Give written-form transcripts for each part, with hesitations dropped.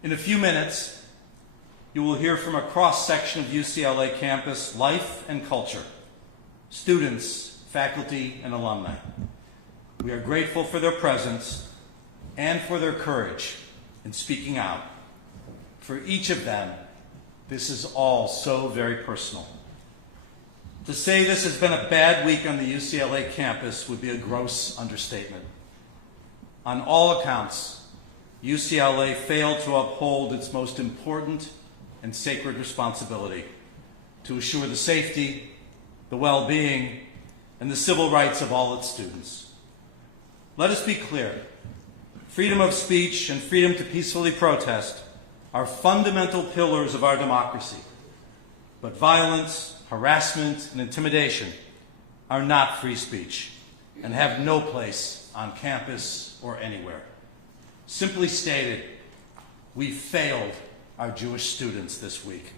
In a few minutes, you will hear from a cross-section of UCLA campus life and culture, students, faculty, and alumni. We are grateful for their presence and for their courage in speaking out. For each of them, this is all so very personal. To say this has been a bad week on the UCLA campus would be a gross understatement. On all accounts, UCLA failed to uphold its most important and sacred responsibility to assure the safety, the well-being, and the civil rights of all its students. Let us be clear. Freedom of speech and freedom to peacefully protest are fundamental pillars of our democracy. But violence, harassment, and intimidation are not free speech and have no place on campus or anywhere. Simply stated, we failed our Jewish students this week.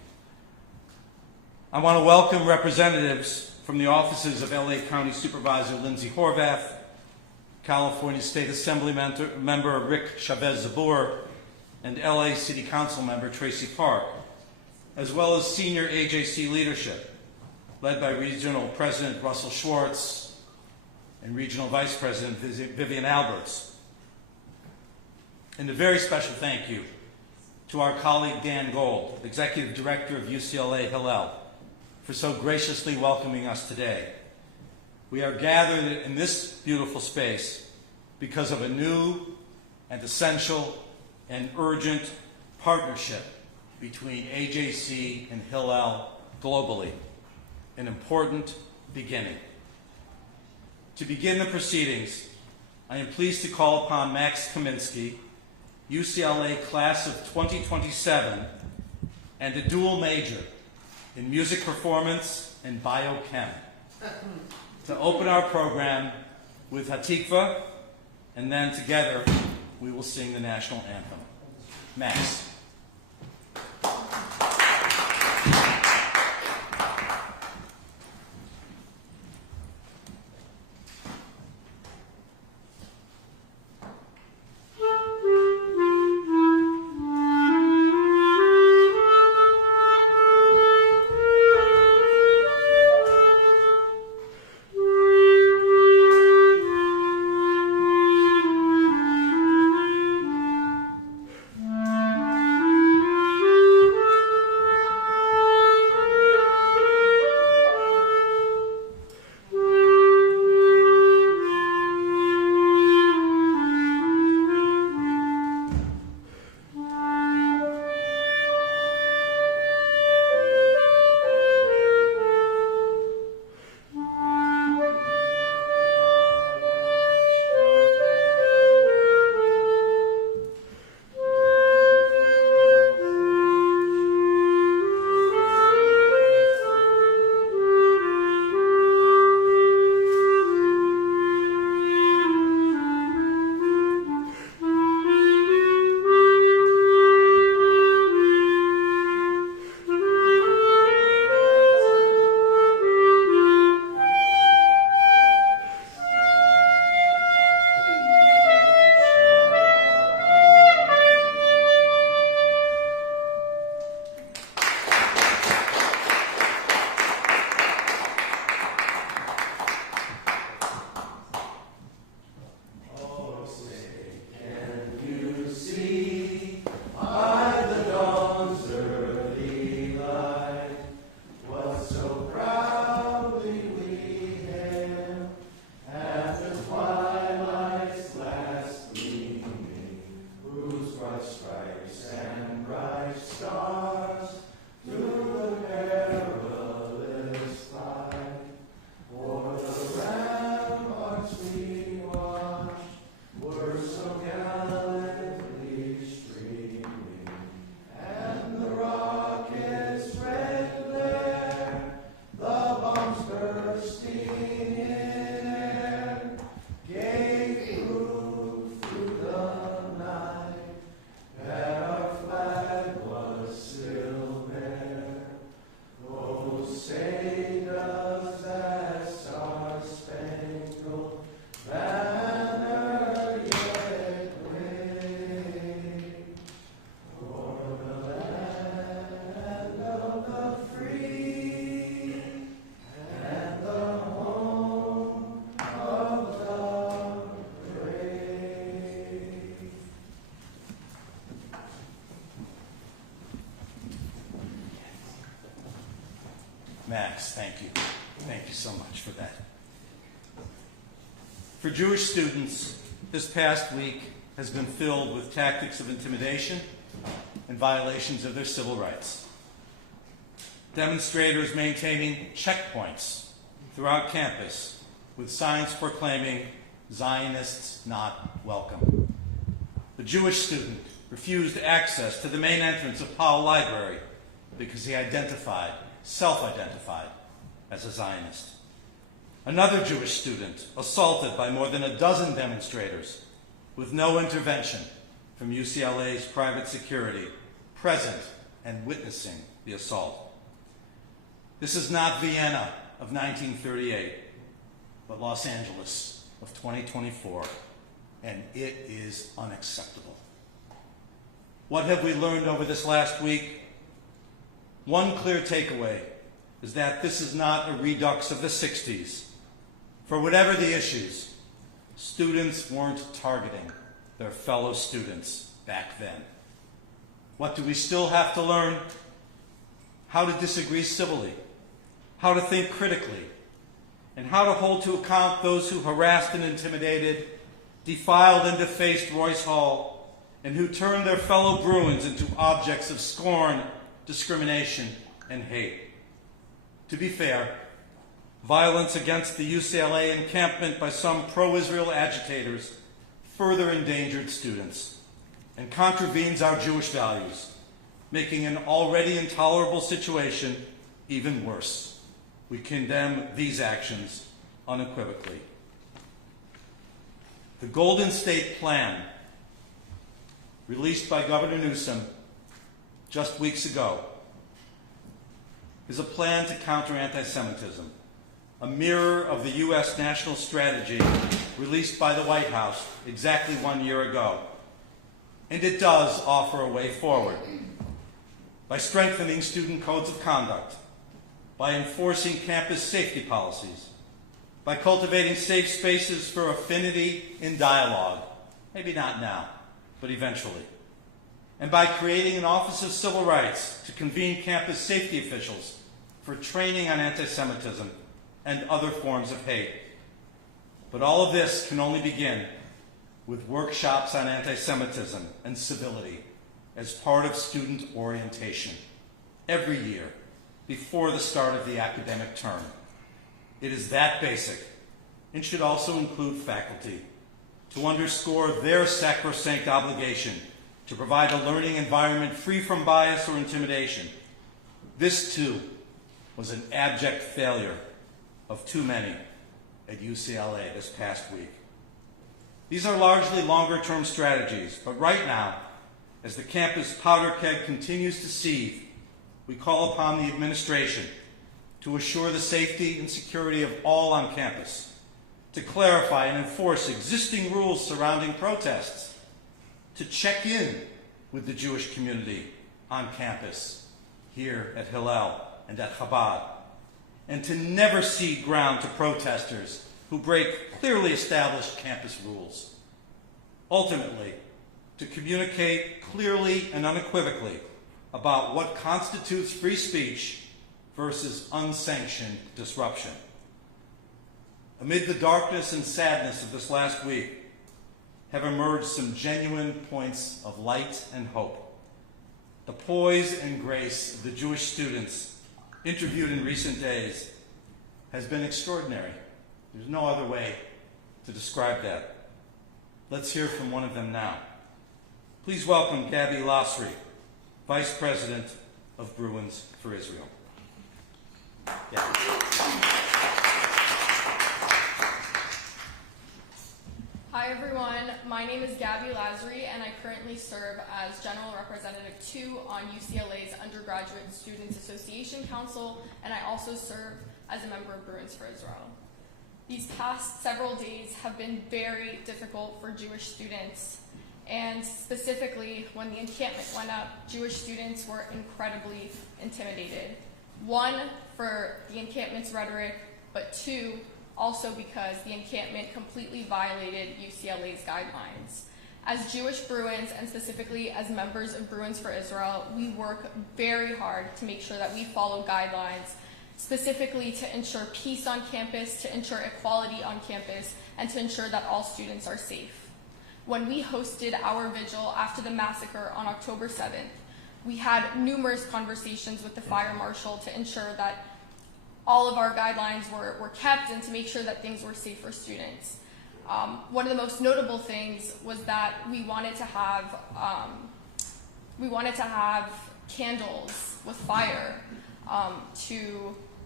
I want to welcome representatives from the offices of LA County Supervisor Lindsay Horvath, California State Assembly member Rick Chavez-Zabur, and LA City Council member Tracy Park, as well as senior AJC leadership, led by Regional President Russell Schwartz and Regional Vice President Vivian Alberts. And a very special thank you to our colleague Dan Gold, Executive Director of UCLA Hillel, for so graciously welcoming us today. We are gathered in this beautiful space because of a new and essential and urgent partnership between AJC and Hillel globally, an important beginning. To begin the proceedings, I am pleased to call upon Max Kaminsky, UCLA class of 2027, and a dual major in music performance and biochem, to open our program with Hatikva, and then together we will sing the national anthem. Max. Gave proof through the night that our Max, thank you. Thank you so much for that. For Jewish students, this past week has been filled with tactics of intimidation and violations of their civil rights. Demonstrators maintaining checkpoints throughout campus with signs proclaiming Zionists not welcome. The Jewish student refused access to the main entrance of Powell Library because he self-identified as a Zionist. Another Jewish student assaulted by more than a dozen demonstrators with no intervention from UCLA's private security present and witnessing the assault. This is not Vienna of 1938, but Los Angeles of 2024, and it is unacceptable. What have we learned over this last week? One clear takeaway is that this is not a redux of the 60s. For whatever the issues, students weren't targeting their fellow students back then. What do we still have to learn? How to disagree civilly, how to think critically, and how to hold to account those who harassed and intimidated, defiled and defaced Royce Hall, and who turned their fellow Bruins into objects of scorn, discrimination, and hate. To be fair, violence against the UCLA encampment by some pro-Israel agitators further endangered students and contravenes our Jewish values, making an already intolerable situation even worse. We condemn these actions unequivocally. The Golden State Plan, released by Governor Newsom just weeks ago, is a plan to counter anti-Semitism, a mirror of the U.S. national strategy released by the White House exactly 1 year ago. And it does offer a way forward by strengthening student codes of conduct, by enforcing campus safety policies, by cultivating safe spaces for affinity in dialogue, maybe not now, but eventually, and by creating an Office of Civil Rights to convene campus safety officials for training on anti-Semitism and other forms of hate. But all of this can only begin with workshops on anti-Semitism and civility as part of student orientation every year before the start of the academic term. It is that basic and should also include faculty to underscore their sacrosanct obligation to provide a learning environment free from bias or intimidation. This, too, was an abject failure of too many at UCLA this past week. These are largely longer-term strategies, but right now, as the campus powder keg continues to seethe, we call upon the administration to assure the safety and security of all on campus, to clarify and enforce existing rules surrounding protests, to check in with the Jewish community on campus, here at Hillel and at Chabad, and to never cede ground to protesters who break clearly established campus rules. Ultimately, to communicate clearly and unequivocally about what constitutes free speech versus unsanctioned disruption. Amid the darkness and sadness of this last week have emerged some genuine points of light and hope. The poise and grace of the Jewish students interviewed in recent days has been extraordinary. There's no other way to describe that. Let's hear from one of them now. Please welcome Gabby Lasry, Vice President of Bruins for Israel. Yeah. Hi everyone, my name is Gabby Lasry and I currently serve as General Representative 2 on UCLA's Undergraduate Students Association Council, and I also serve as a member of Bruins for Israel. These past several days have been very difficult for Jewish students, and specifically when the encampment went up, Jewish students were incredibly intimidated. One, for the encampment's rhetoric, but two, also because the encampment completely violated UCLA's guidelines. As Jewish Bruins, and specifically as members of Bruins for Israel, we work very hard to make sure that we follow guidelines specifically to ensure peace on campus, to ensure equality on campus, and to ensure that all students are safe. When we hosted our vigil after the massacre on October 7th, we had numerous conversations with the fire marshal to ensure that all of our guidelines were kept and to make sure that things were safe for students. One of the most notable things was that we wanted to have candles with fire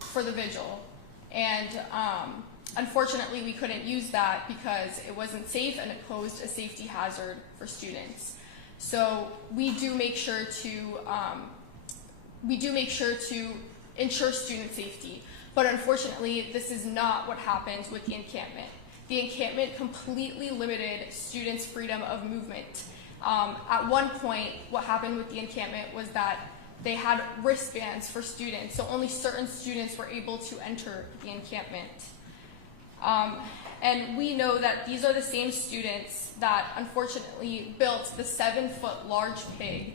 for the vigil, and unfortunately we couldn't use that because it wasn't safe and it posed a safety hazard for students. So we do make sure to ensure student safety, but unfortunately this is not what happened with the encampment. The encampment completely limited students' freedom of movement. At one point, what happened with the encampment was that they had wristbands for students, so only certain students were able to enter the encampment. And we know that these are the same students that unfortunately built the 7-foot large pig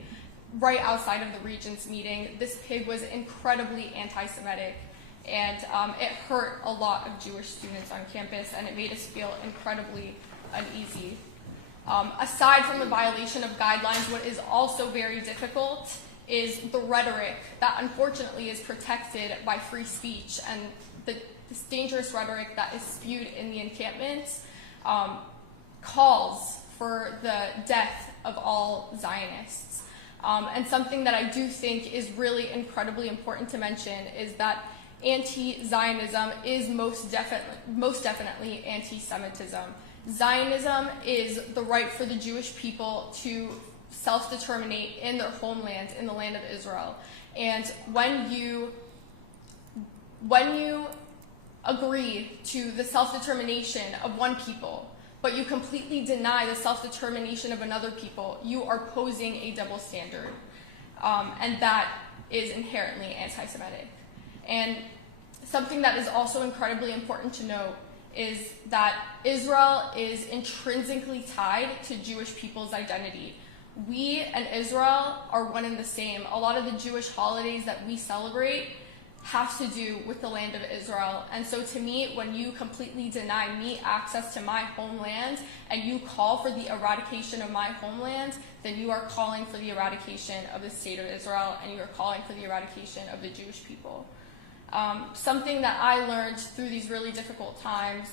right outside of the Regents meeting. This pig was incredibly anti-Semitic, and it hurt a lot of Jewish students on campus, and it made us feel incredibly uneasy. Aside from the violation of guidelines, what is also very difficult is the rhetoric that unfortunately is protected by free speech, and this dangerous rhetoric that is spewed in the encampment calls for the death of all Zionists. And something that I do think is really incredibly important to mention is that anti-Zionism is most definitely anti-Semitism. Zionism is the right for the Jewish people to self-determinate in their homeland, in the land of Israel. And when you agree to the self-determination of one people, but you completely deny the self-determination of another people, you are posing a double standard. And that is inherently anti-Semitic. And something that is also incredibly important to note is that Israel is intrinsically tied to Jewish people's identity. We and Israel are one and the same. A lot of the Jewish holidays that we celebrate have to do with the land of Israel. And so to me, when you completely deny me access to my homeland and you call for the eradication of my homeland, then you are calling for the eradication of the state of Israel, and you are calling for the eradication of the Jewish people. Something that I learned through these really difficult times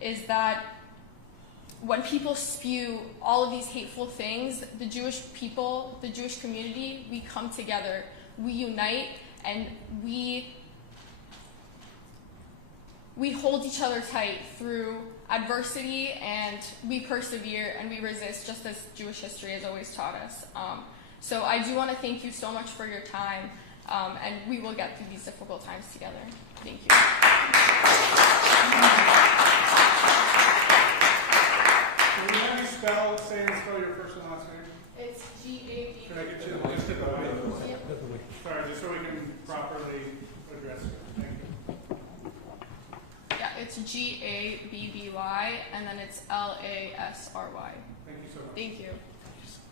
is that when people spew all of these hateful things, the Jewish people, the Jewish community, we come together, we unite, and we hold each other tight through adversity, and we persevere and we resist, just as Jewish history has always taught us. So I do want to thank you so much for your time, and we will get through these difficult times together. Thank you. Can you have me spell your first and last name? It's G-A-B. Can I get you the list of the items? Yep. Sorry, just so we can properly address it. Thank you. Yeah, it's G-A-B-B-Y, and then it's L-A-S-R-Y. Thank you so much. Thank you.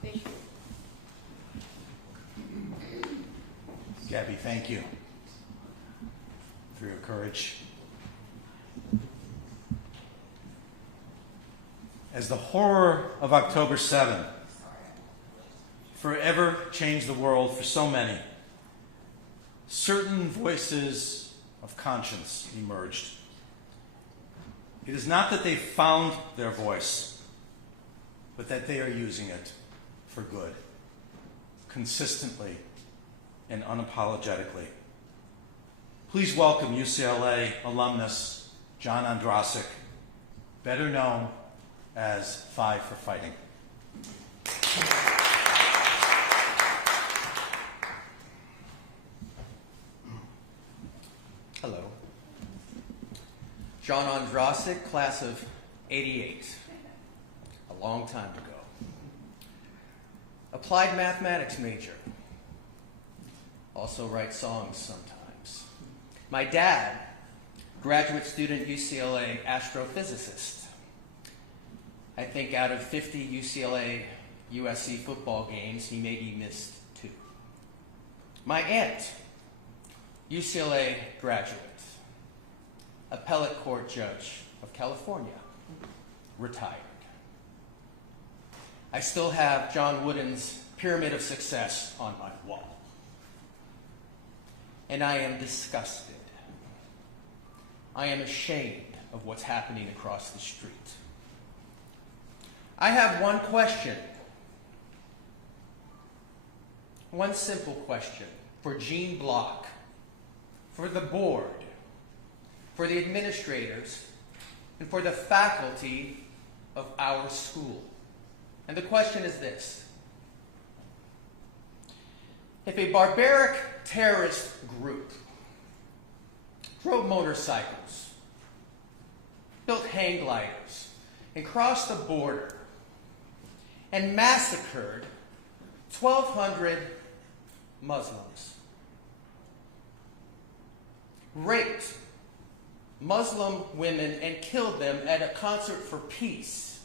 Thank you. Gabby, thank you for your courage. As the horror of October 7 forever changed the world for so many, certain voices of conscience emerged. It is not that they found their voice, but that they are using it for good, consistently and unapologetically. Please welcome UCLA alumnus John Ondrasik, better known as Five for Fighting. Hello. John Ondrasik, class of '88, a long time ago. Applied mathematics major. Also write songs sometimes. My dad, graduate student UCLA astrophysicist. I think out of 50 UCLA USC football games, he maybe missed 2. My aunt, UCLA graduate, appellate court judge of California, retired. I still have John Wooden's Pyramid of Success on my wall. And I am disgusted. I am ashamed of what's happening across the street. I have one question. One simple question for Gene Block, for the board, for the administrators, and for the faculty of our school. And the question is this: if a barbaric terrorist group drove motorcycles, built hang gliders, and crossed the border and massacred 1,200 Muslims, raped Muslim women and killed them at a concert for peace,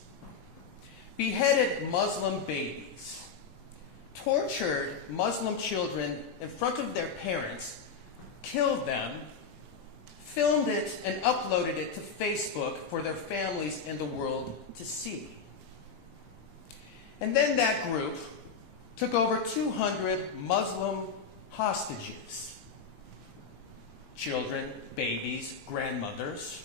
beheaded Muslim babies, tortured Muslim children in front of their parents, killed them, filmed it and uploaded it to Facebook for their families and the world to see. And then that group took over 200 Muslim hostages, children, babies, grandmothers,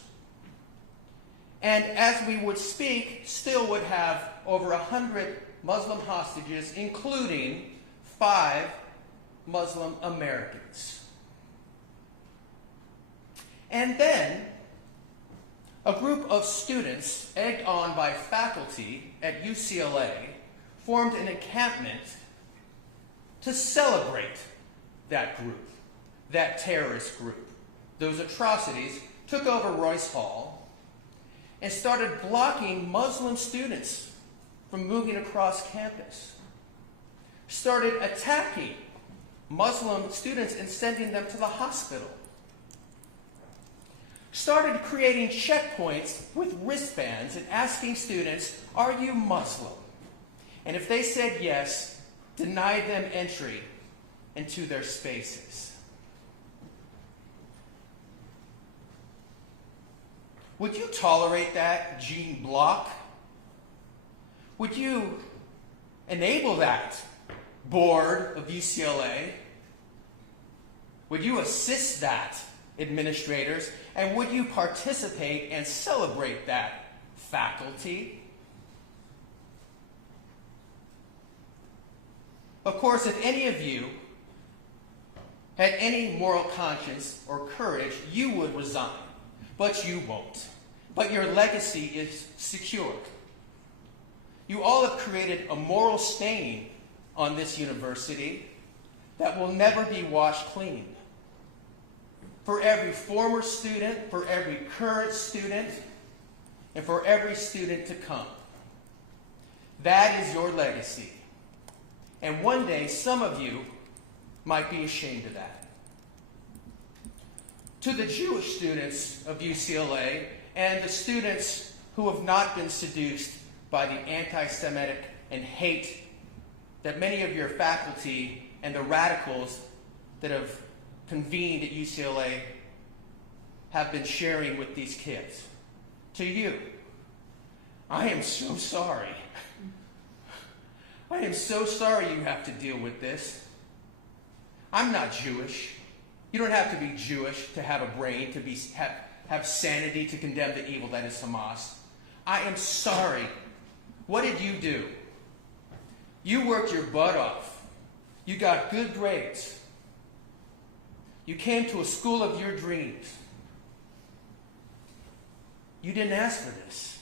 and as we would speak, still would have over 100 Muslim hostages, including 5 Muslim Americans. And then a group of students, egged on by faculty at UCLA, formed an encampment to celebrate that group, that terrorist group, those atrocities, took over Royce Hall and started blocking Muslim students from moving across campus, started attacking Muslim students and sending them to the hospital, started creating checkpoints with wristbands and asking students, "Are you Muslim?" And if they said yes, denied them entry into their spaces. Would you tolerate that, Gene Block? Would you enable that, board of UCLA? Would you assist that, administrators? And would you participate and celebrate that, faculty? Of course, if any of you had any moral conscience or courage, you would resign. But you won't. But your legacy is secure. You all have created a moral stain on this university that will never be washed clean. For every former student, for every current student, and for every student to come. That is your legacy. And one day, some of you might be ashamed of that. To the Jewish students of UCLA and the students who have not been seduced by the anti-Semitic and hate that many of your faculty and the radicals that have convened at UCLA have been sharing with these kids. To you, I am so sorry. I am so sorry you have to deal with this. I'm not Jewish. You don't have to be Jewish to have a brain, to have sanity to condemn the evil that is Hamas. I am sorry. What did you do? You worked your butt off. You got good grades. You came to a school of your dreams. You didn't ask for this.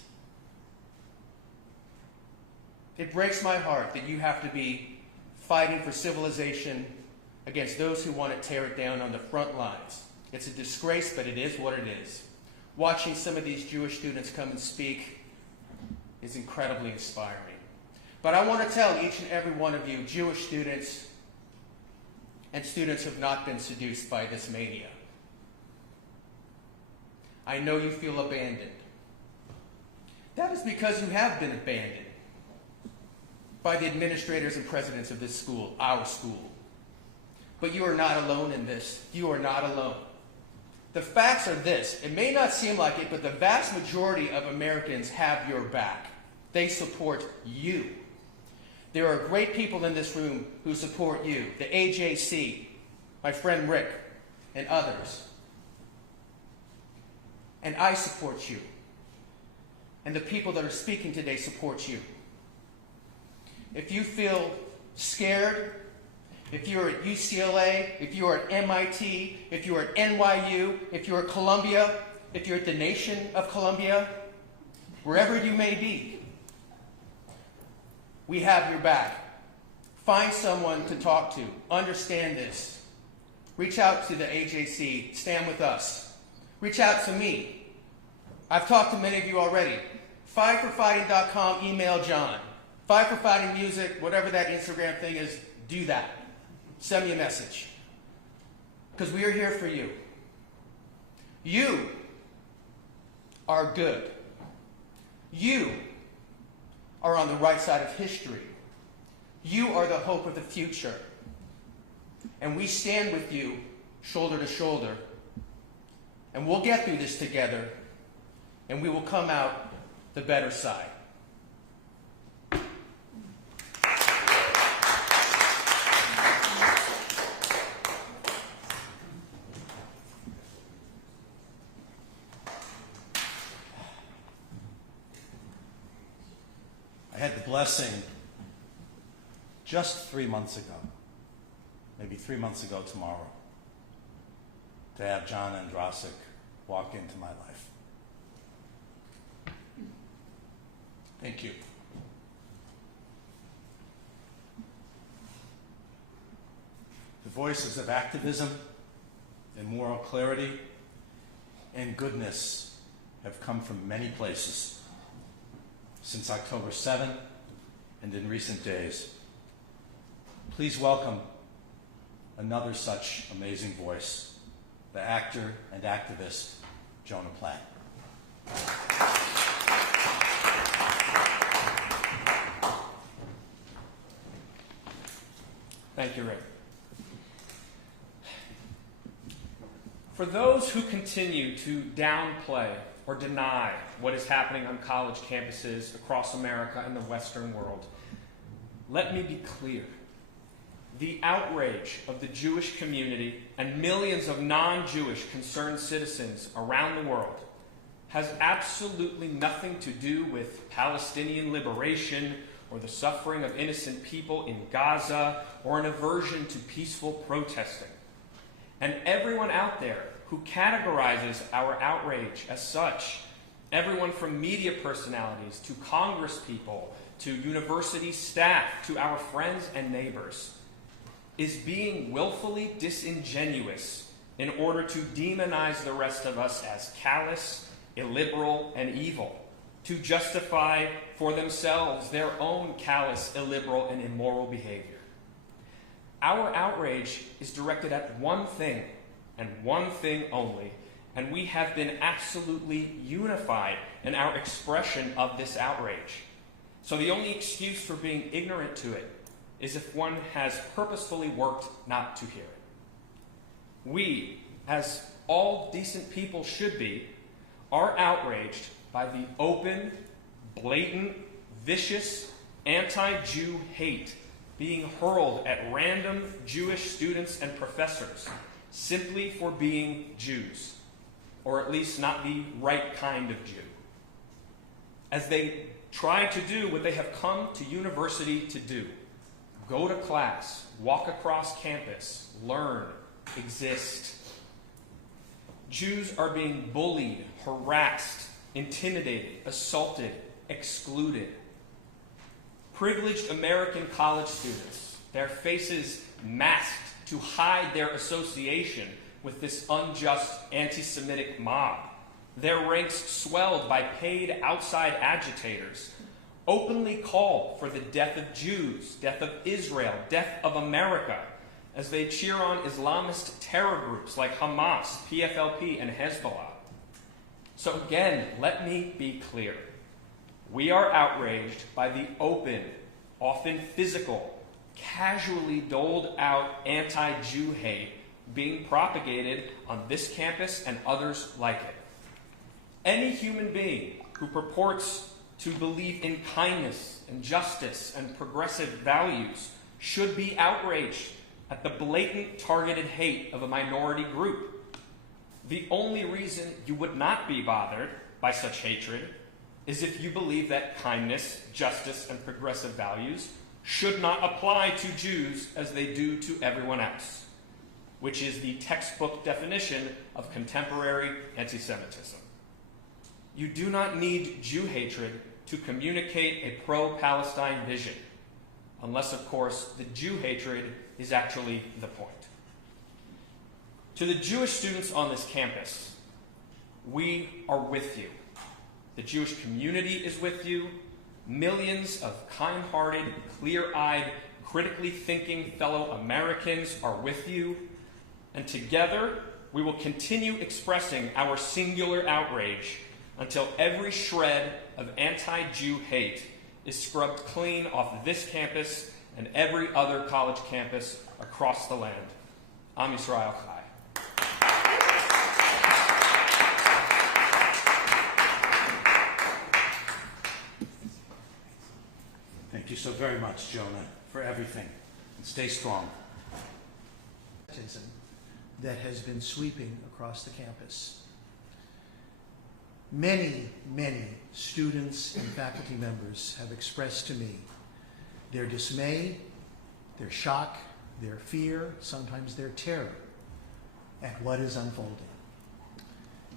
It breaks my heart that you have to be fighting for civilization against those who want to tear it down on the front lines. It's a disgrace, but it is what it is. Watching some of these Jewish students come and speak is incredibly inspiring. But I want to tell each and every one of you, Jewish students and students who have not been seduced by this mania, I know you feel abandoned. That is because you have been abandoned by the administrators and presidents of this school, our school. But you are not alone in this. You are not alone. The facts are this. It may not seem like it, but the vast majority of Americans have your back. They support you. There are great people in this room who support you. The AJC, my friend Rick, and others. And I support you. And the people that are speaking today support you. If you feel scared, if you're at UCLA, if you're at MIT, if you're at NYU, if you're at Columbia, if you're at the nation of Columbia, wherever you may be, we have your back. Find someone to talk to. Understand this. Reach out to the AJC. Stand with us. Reach out to me. I've talked to many of you already. FightForFighting.com, email John. Fight for Fighting Music, whatever that Instagram thing is, do that. Send me a message. Because we are here for you. You are good. You are on the right side of history. You are the hope of the future. And we stand with you shoulder to shoulder. And we'll get through this together. And we will come out the better side. I had the blessing just 3 months ago, maybe 3 months ago tomorrow, to have John Andrasik walk into my life. Thank you. The voices of activism and moral clarity and goodness have come from many places since October 7 and in recent days. Please welcome another such amazing voice, the actor and activist, Jonah Platt. Thank you, Rick. For those who continue to downplay or deny what is happening on college campuses across America and the Western world, let me be clear. The outrage of the Jewish community and millions of non-Jewish concerned citizens around the world has absolutely nothing to do with Palestinian liberation or the suffering of innocent people in Gaza or an aversion to peaceful protesting. And everyone out there who categorizes our outrage as such, everyone from media personalities to Congress people to university staff to our friends and neighbors, is being willfully disingenuous in order to demonize the rest of us as callous, illiberal, and evil, to justify for themselves their own callous, illiberal, and immoral behavior. Our outrage is directed at one thing, and one thing only, and we have been absolutely unified in our expression of this outrage. So the only excuse for being ignorant to it is if one has purposefully worked not to hear it. We, as all decent people should be, are outraged by the open, blatant, vicious, anti-Jew hate being hurled at random Jewish students and professors simply for being Jews, or at least not the right kind of Jew, as they try to do what they have come to university to do: go to class, walk across campus, learn, exist. Jews are being bullied, harassed, intimidated, assaulted, excluded. Privileged American college students, their faces masked to hide their association with this unjust anti-Semitic mob, their ranks swelled by paid outside agitators, openly call for the death of Jews, death of Israel, death of America, as they cheer on Islamist terror groups like Hamas, PFLP, and Hezbollah. So again, let me be clear. We are outraged by the open, often physical, casually doled out anti-Jew hate being propagated on this campus and others like it. Any human being who purports to believe in kindness and justice and progressive values should be outraged at the blatant targeted hate of a minority group. The only reason you would not be bothered by such hatred is if you believe that kindness, justice, and progressive values should not apply to Jews as they do to everyone else, which is the textbook definition of contemporary antisemitism. You do not need Jew hatred to communicate a pro-Palestine vision, unless, of course, the Jew hatred is actually the point. To the Jewish students on this campus, we are with you. The Jewish community is with you. Millions of kind-hearted, clear-eyed, critically thinking fellow Americans are with you. And together, we will continue expressing our singular outrage until every shred of anti-Jew hate is scrubbed clean off this campus and every other college campus across the land. Am Yisrael Chai. Thank you so very much, Jonah, for everything. And stay strong. That has been sweeping across the campus. Many, many students and faculty members have expressed to me their dismay, their shock, their fear, sometimes their terror at what is unfolding.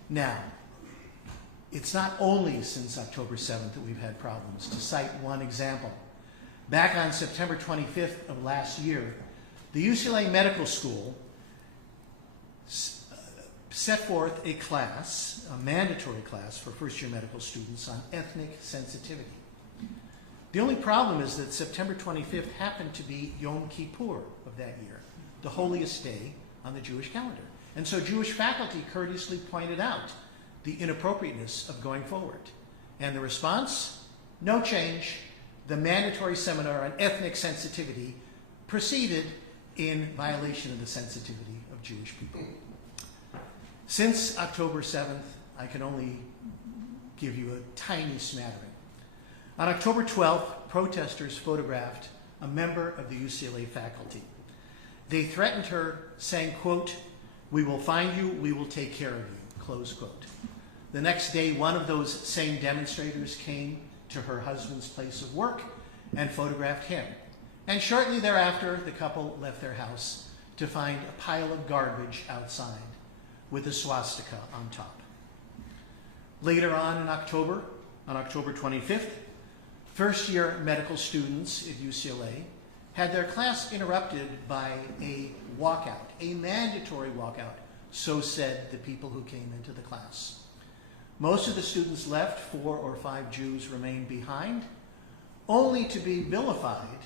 Now, it's not only since October 7th that we've had problems. To cite one example, back on September 25th of last year, the UCLA Medical School set forth a class, a mandatory class for first-year medical students on ethnic sensitivity. The only problem is that September 25th happened to be Yom Kippur of that year, the holiest day on the Jewish calendar. And so Jewish faculty courteously pointed out the inappropriateness of going forward. And the response? No change. The mandatory seminar on ethnic sensitivity proceeded in violation of the sensitivity of Jewish people. Since October 7th, I can only give you a tiny smattering. On October 12th, protesters photographed a member of the UCLA faculty. They threatened her, saying, quote, "We will find you, we will take care of you," close quote. The next day, one of those same demonstrators came to her husband's place of work and photographed him. And shortly thereafter, the couple left their house to find a pile of garbage outside with a swastika on top. Later on October 25th, first-year medical students at UCLA had their class interrupted by a walkout, a mandatory walkout, so said the people who came into the class. Most of the students left, 4 or 5 Jews remained behind, only to be vilified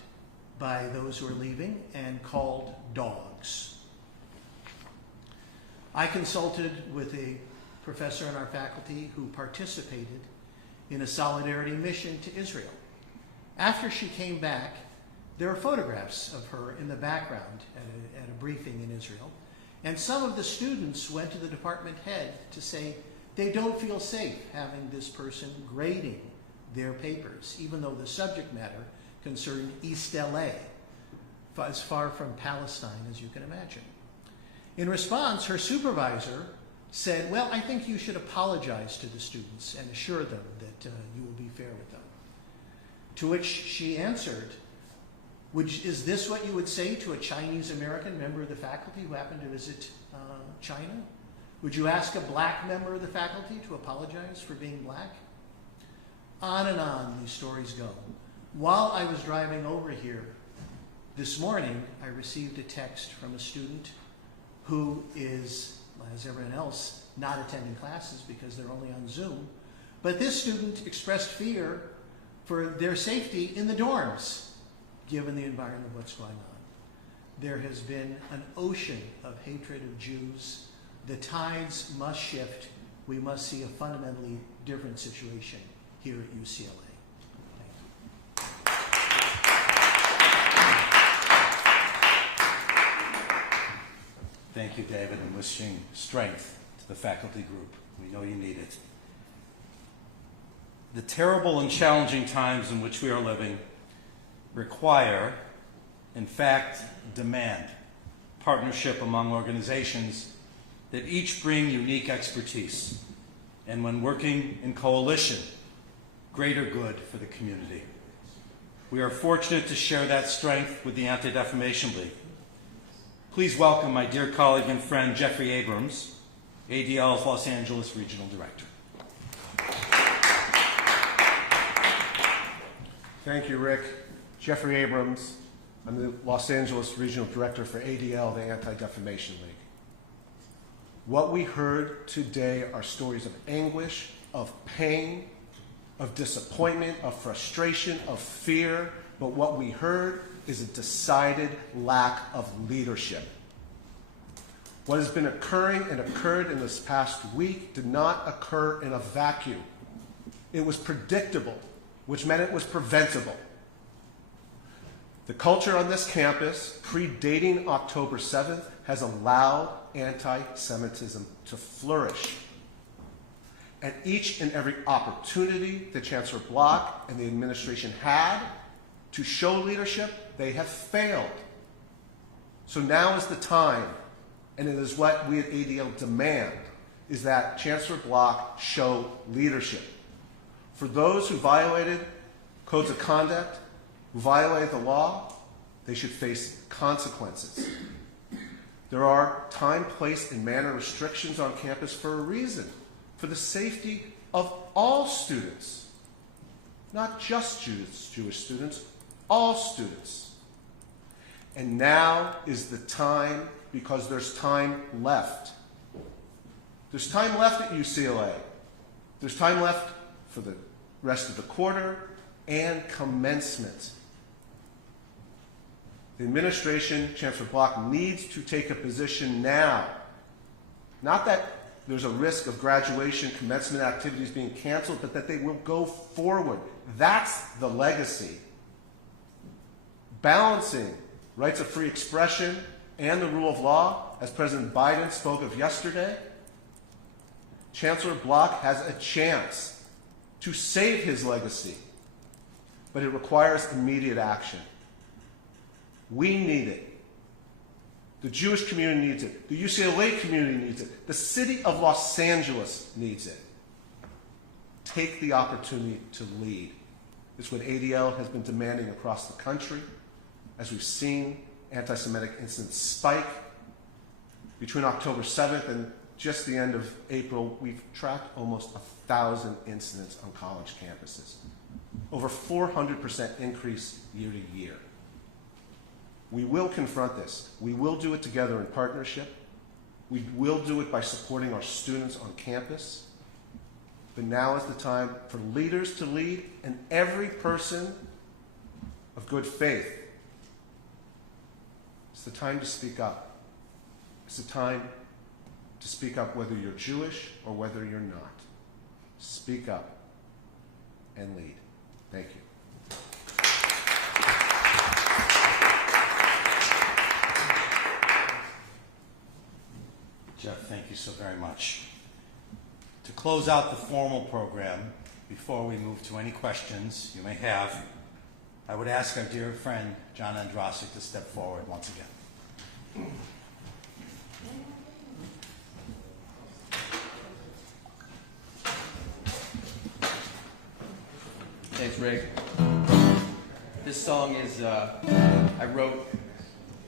by those who were leaving and called dogs. I consulted with a professor in our faculty who participated in a solidarity mission to Israel. After she came back, there were photographs of her in the background at a briefing in Israel, and some of the students went to the department head to say they don't feel safe having this person grading their papers, even though the subject matter concerned East LA, as far from Palestine as you can imagine. In response, her supervisor said, "Well, I think you should apologize to the students and assure them that you will be fair with them." To which she answered, "Is this what you would say to a Chinese-American member of the faculty who happened to visit China? Would you ask a black member of the faculty to apologize for being black?" On and on these stories go. While I was driving over here this morning, I received a text from a student who is, as everyone else, not attending classes because they're only on Zoom. But this student expressed fear for their safety in the dorms, given the environment of what's going on. There has been an ocean of hatred of Jews. The tides must shift. We must see a fundamentally different situation here at UCLA. Thank you. Thank you, David, and wishing strength to the faculty group. We know you need it. The terrible and challenging times in which we are living require, in fact, demand partnership among organizations that each bring unique expertise, and when working in coalition, greater good for the community. We are fortunate to share that strength with the Anti-Defamation League. Please welcome my dear colleague and friend, Jeffrey Abrams, ADL's Los Angeles Regional Director. Thank you, Rick. Jeffrey Abrams. I'm the Los Angeles Regional Director for ADL, the Anti-Defamation League. What we heard today are stories of anguish, of pain, of disappointment, of frustration, of fear, but what we heard is a decided lack of leadership. What has been occurring and occurred in this past week did not occur in a vacuum. It was predictable, which meant it was preventable. The culture on this campus, predating October 7th, has allowed anti-Semitism to flourish. And each and every opportunity that Chancellor Block and the administration had to show leadership, they have failed. So now is the time, and it is what we at ADL demand, is that Chancellor Block show leadership. For those who violated codes of conduct, who violated the law, they should face consequences. There are time, place, and manner restrictions on campus for a reason, for the safety of all students, not just Jewish students, all students. And now is the time, because there's time left. There's time left at UCLA. There's time left for the rest of the quarter and commencement. The administration, Chancellor Block, needs to take a position now. Not that there's a risk of graduation, commencement activities being canceled, but that they will go forward. That's the legacy. Balancing rights of free expression and the rule of law, as President Biden spoke of yesterday, Chancellor Block has a chance to save his legacy, but it requires immediate action. We need it. The Jewish community needs it. The UCLA community needs it. The city of Los Angeles needs it. Take the opportunity to lead. It's what ADL has been demanding across the country, as we've seen anti-Semitic incidents spike. Between October 7th and just the end of April, we've tracked almost 1,000 incidents on college campuses. Over 400% increase year to year. We will confront this. We will do it together in partnership. We will do it by supporting our students on campus. But now is the time for leaders to lead, and every person of good faith. It's the time to speak up. It's the time to speak up whether you're Jewish or whether you're not. Speak up and lead. Thank you. Jeff, thank you so very much. To close out the formal program, before we move to any questions you may have, I would ask our dear friend, John Andrasik, to step forward once again. Thanks, Rick. This song is, I wrote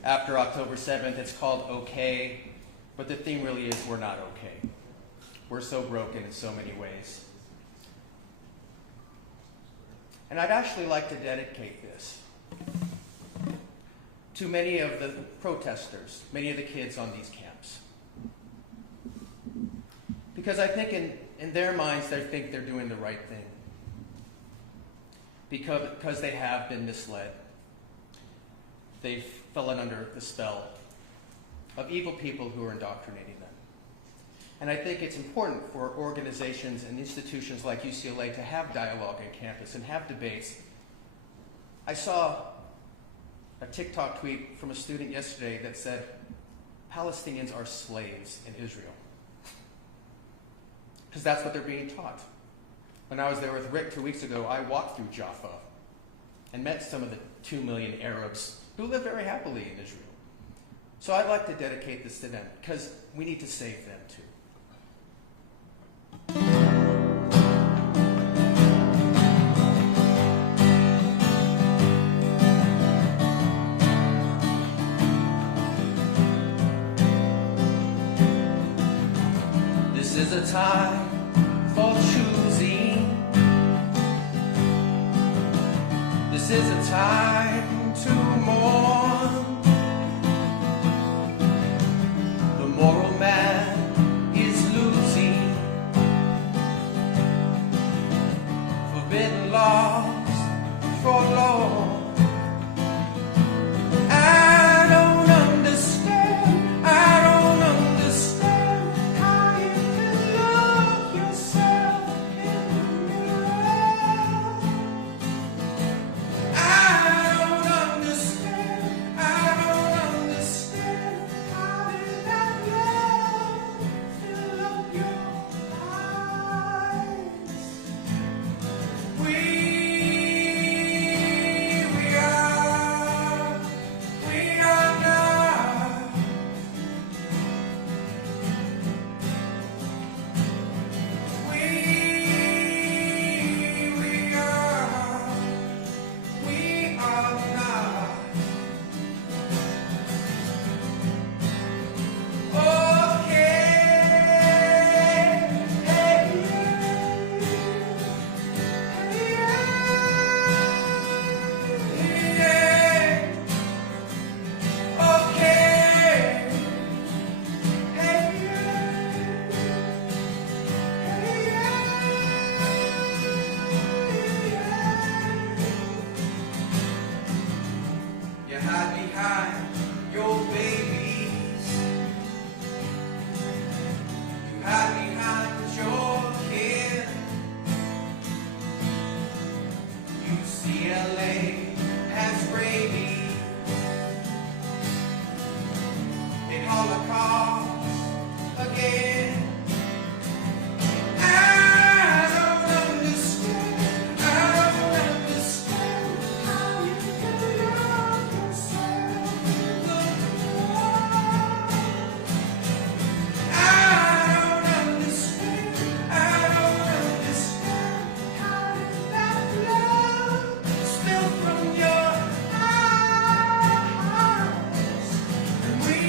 after October 7th. It's called Okay, but the theme really is we're not okay. We're so broken in so many ways. And I'd actually like to dedicate this to many of the protesters, many of the kids on these camps. Because I think in their minds, they think they're doing the right thing. Because they have been misled. They've fallen under the spell of evil people who are indoctrinating them. And I think it's important for organizations and institutions like UCLA to have dialogue on campus and have debates. I saw a TikTok tweet from a student yesterday that said, Palestinians are slaves in Israel. Because that's what they're being taught. When I was there with Rick 2 weeks ago, I walked through Jaffa and met some of the 2 million Arabs who live very happily in Israel. So I'd like to dedicate this to them, because we need to save them too. This is a time for choosing. This is a time to mourn. The moral man is losing. Forbidden laws forlorn. I don't understand how you can look yourself in the mirror. I don't understand how did that love fill up your eyes. We are not. We are not. You hide behind your babies. You hide behind your kid. UCLA has rabies. In Holocaust again. I don't understand how you can love yourself in the mirror. I don't understand how did that love spill from your eyes. And we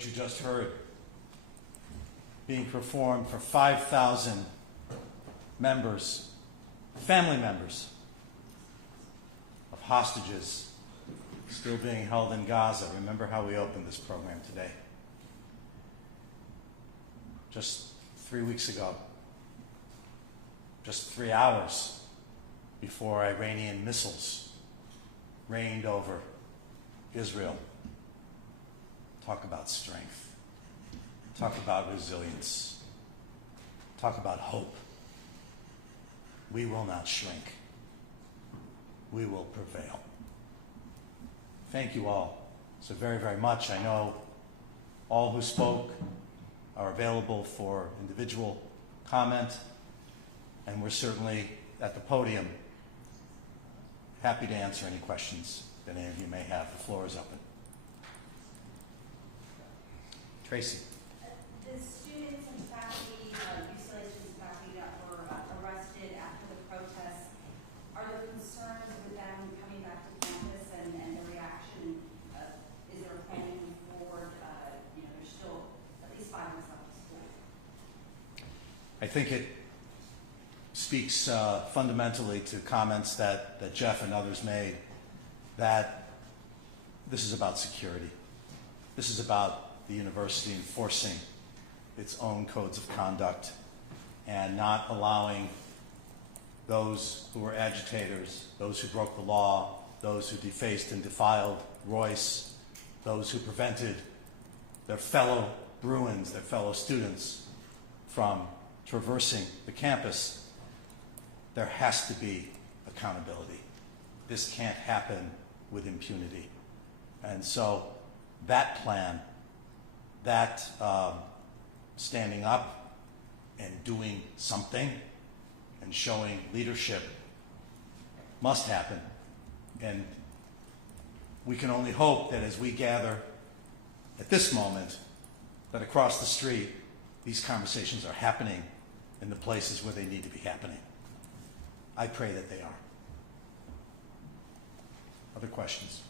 what you just heard being performed for 5,000 members, family members of hostages still being held in Gaza. Remember how we opened this program today. Just 3 weeks ago, just 3 hours before Iranian missiles rained over Israel. Talk about strength. Talk about resilience. Talk about hope. We will not shrink. We will prevail. Thank you all so very, very much. I know all who spoke are available for individual comment, and we're certainly at the podium happy to answer any questions that any of you may have. The floor is open. Tracy. The students and faculty, UCLA students and faculty that were arrested after the protests, are there concerns with them coming back to campus and the reaction? Is there a plan moving forward? There's still at least 5 months left of school. I think it speaks fundamentally to comments that Jeff and others made, that this is about security. This is about the university enforcing its own codes of conduct and not allowing those who were agitators, those who broke the law, those who defaced and defiled Royce, those who prevented their fellow Bruins, their fellow students from traversing the campus. There has to be accountability. This can't happen with impunity. And so that plan, that standing up and doing something and showing leadership must happen. And we can only hope that as we gather at this moment, that across the street, these conversations are happening in the places where they need to be happening. I pray that they are. Other questions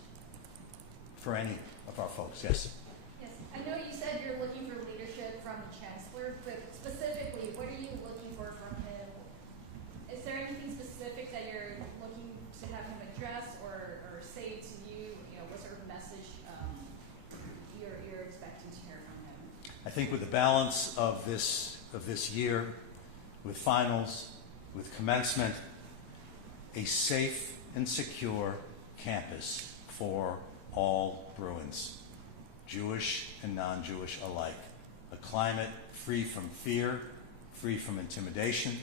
for any of our folks? Yes. Yes, I know you said you're looking for leadership from the chancellor, but specifically, what are you looking for from him? Is there anything specific that you're looking to have him address or say to you? What sort of message you're expecting to hear from him? I think with the balance of this year, with finals, with commencement, a safe and secure campus for all Bruins, Jewish and non-Jewish alike. A climate free from fear, free from intimidation,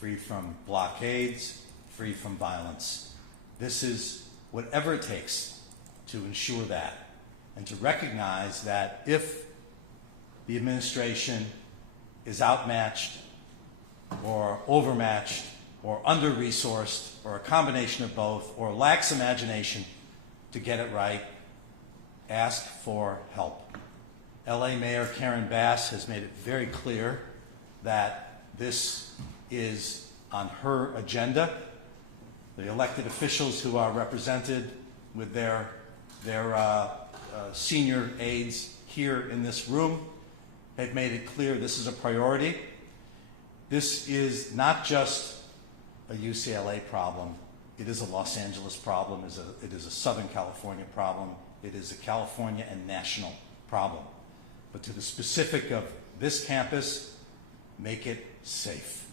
free from blockades, free from violence. This is whatever it takes to ensure that, and to recognize that if the administration is outmatched or overmatched or under-resourced or a combination of both or lacks imagination to get it right, ask for help. LA Mayor Karen Bass has made it very clear that this is on her agenda. The elected officials who are represented with their senior aides here in this room have made it clear this is a priority. This is not just a UCLA problem. It is a Los Angeles problem. It is a Southern California problem. It is a California and national problem. But to the specific of this campus, make it safe.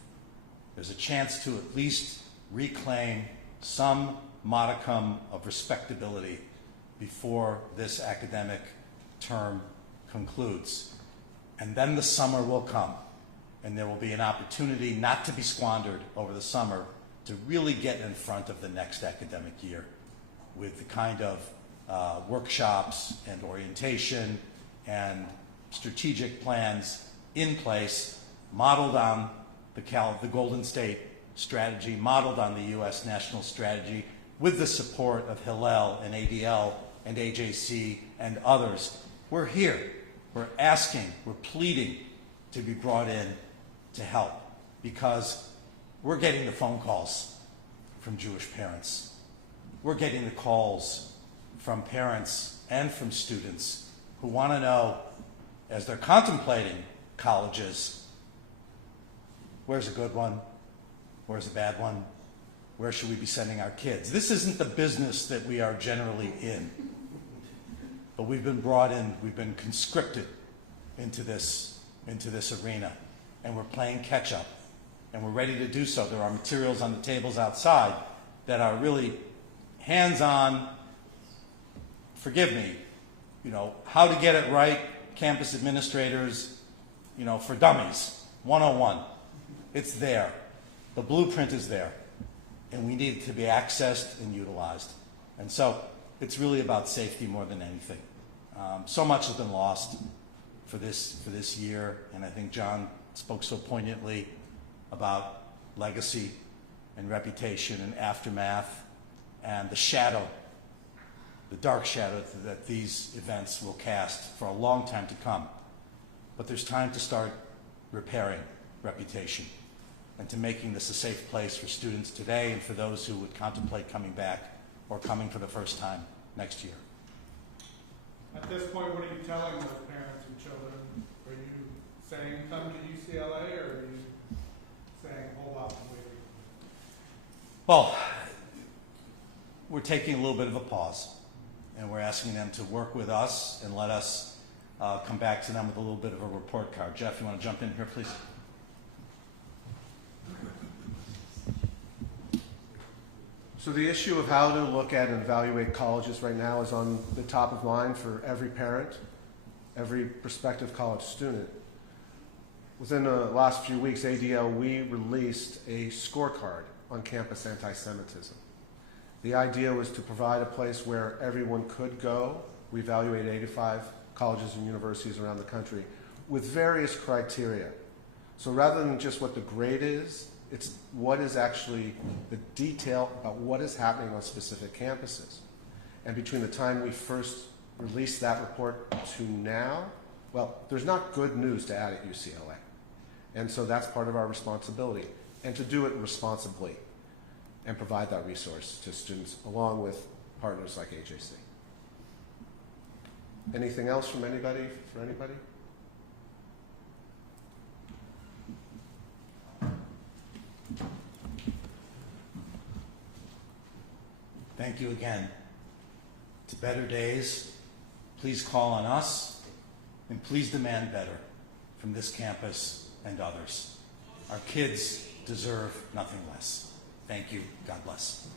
There's a chance to at least reclaim some modicum of respectability before this academic term concludes. And then the summer will come, and there will be an opportunity not to be squandered over the summer to really get in front of the next academic year with the kind of workshops and orientation and strategic plans in place, modeled on the Golden State strategy, modeled on the U.S. national strategy, with the support of Hillel and ADL and AJC and others. We're here. We're asking, we're pleading to be brought in to help, because we're getting the phone calls from Jewish parents. We're getting the calls from parents and from students who want to know, as they're contemplating colleges, where's a good one? Where's a bad one? Where should we be sending our kids? This isn't the business that we are generally in. But we've been brought in, we've been conscripted into this arena, and we're playing catch up, and we're ready to do so. There are materials on the tables outside that are really hands-on, forgive me, how to get it right, campus administrators, for dummies, 101. It's there. The blueprint is there, and we need it to be accessed and utilized. And so it's really about safety more than anything. So much has been lost for this year, and I think John spoke so poignantly about legacy and reputation and aftermath and the shadow, the dark shadow that these events will cast for a long time to come. But there's time to start repairing reputation and to making this a safe place for students today and for those who would contemplate coming back or coming for the first time next year. At this point, what are you telling those parents and children? Are you saying come to UCLA, or are you saying hold off and wait? Well, we're taking a little bit of a pause, and we're asking them to work with us and let us come back to them with a little bit of a report card. Jeff, you want to jump in here, please? So the issue of how to look at and evaluate colleges right now is on the top of mind for every parent, every prospective college student. Within the last few weeks, ADL, we released a scorecard on campus anti-Semitism. The idea was to provide a place where everyone could go. We evaluated 85 colleges and universities around the country with various criteria. So rather than just what the grade is, it's what is actually the detail about what is happening on specific campuses. And between the time we first released that report to now, well, there's not good news to add at UCLA. And so that's part of our responsibility, and to do it responsibly and provide that resource to students along with partners like AJC. Anything else from anybody, for anybody? Thank you again. To better days, please call on us, and please demand better from this campus and others. Our kids deserve nothing less. Thank you. God bless.